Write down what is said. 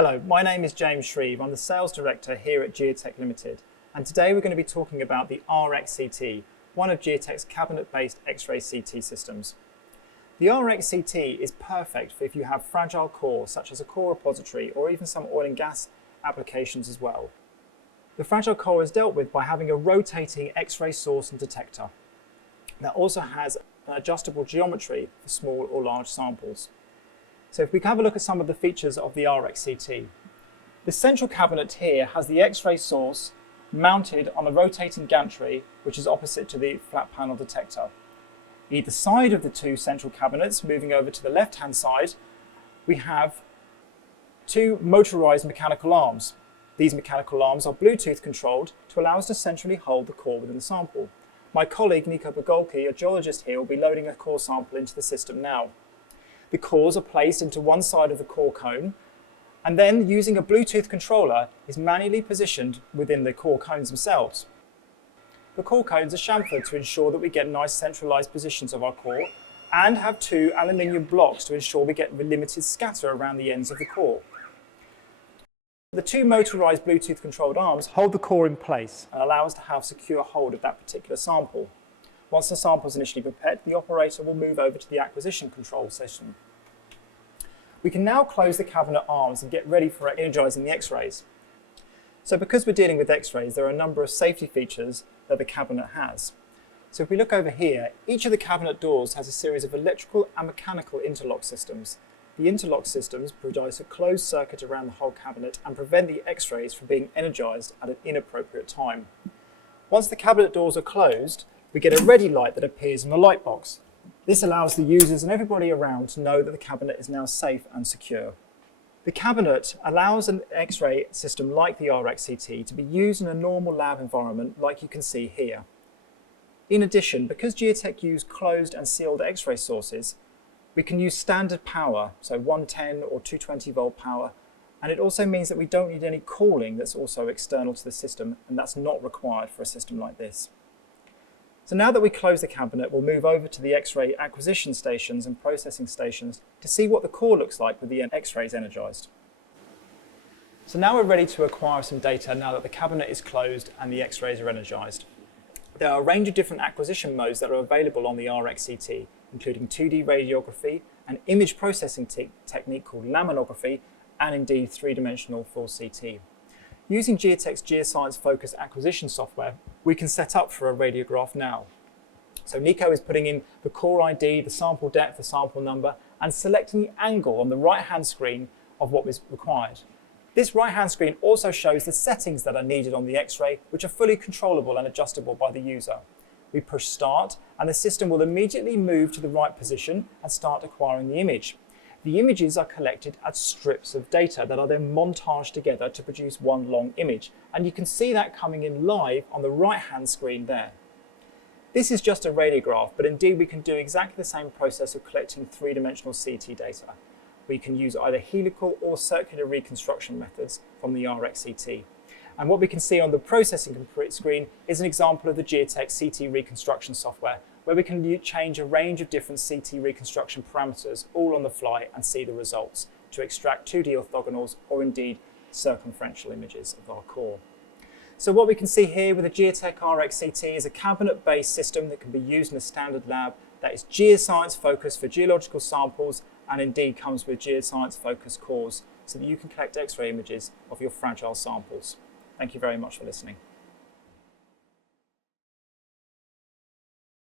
Hello, my name is James Shreve. I'm the Sales Director here at Geotek Limited, and today we're going to be talking about the RXCT, one of Geotek's cabinet-based X-ray CT systems. The RXCT is perfect for if you have fragile cores such as a core repository or even some oil and gas applications as well. The fragile core is dealt with by having a rotating X-ray source and detector that also has an adjustable geometry for small or large samples. So if we can have a look at some of the features of the RXCT. The central cabinet here has the X-ray source mounted on a rotating gantry which is opposite to the flat panel detector. Either side of the two central cabinets, moving over to the left-hand side, we have two motorized mechanical arms. These mechanical arms are Bluetooth controlled to allow us to centrally hold the core within the sample. My colleague Nico Bagolki, a geologist here, will be loading a core sample into the system now. The cores are placed into one side of the core cone, and then using a Bluetooth controller is manually positioned within the core cones themselves. The core cones are chamfered to ensure that we get nice centralized positions of our core and have two aluminium blocks to ensure we get limited scatter around the ends of the core. The two motorized Bluetooth controlled arms hold the core in place and allow us to have secure hold of that particular sample. Once the sample is initially prepared, the operator will move over to the acquisition control session. We can now close the cabinet arms and get ready for energizing the X-rays. So because we're dealing with X-rays, there are a number of safety features that the cabinet has. So if we look over here, each of the cabinet doors has a series of electrical and mechanical interlock systems. The interlock systems provide a closed circuit around the whole cabinet and prevent the X-rays from being energized at an inappropriate time. Once the cabinet doors are closed, we get a ready light that appears in the light box. This allows the users and everybody around to know that the cabinet is now safe and secure. The cabinet allows an X-ray system like the RXCT to be used in a normal lab environment like you can see here. In addition, because Geotek use closed and sealed X-ray sources, we can use standard power, so 110 or 220 volt power, and it also means that we don't need any cooling that's also external to the system, and that's not required for a system like this. So now that we close the cabinet, we'll move over to the X-ray acquisition stations and processing stations to see what the core looks like with the X-rays energized. So now we're ready to acquire some data now that the cabinet is closed and the X-rays are energized. There are a range of different acquisition modes that are available on the RXCT, including 2D radiography, an image processing technique called laminography, and indeed three-dimensional full CT. Using Geotek's Geoscience Focus acquisition software, we can set up for a radiograph now. So Nico is putting in the core ID, the sample depth, the sample number, and selecting the angle on the right-hand screen of what is required. This right-hand screen also shows the settings that are needed on the X-ray, which are fully controllable and adjustable by the user. We push start, and the system will immediately move to the right position and start acquiring the image. The images are collected as strips of data that are then montaged together to produce one long image, and you can see that coming in live on the right-hand screen there. This is just a radiograph, but indeed we can do exactly the same process of collecting three-dimensional CT data. We can use either helical or circular reconstruction methods from the RXCT. And what we can see on the processing screen is an example of the Geotek CT reconstruction software, where we can change a range of different CT reconstruction parameters all on the fly and see the results to extract 2D orthogonals or indeed circumferential images of our core. So what we can see here with the Geotek RXCT is a cabinet-based system that can be used in a standard lab that is geoscience focused for geological samples and indeed comes with geoscience focused cores so that you can collect X-ray images of your fragile samples. Thank you very much for listening.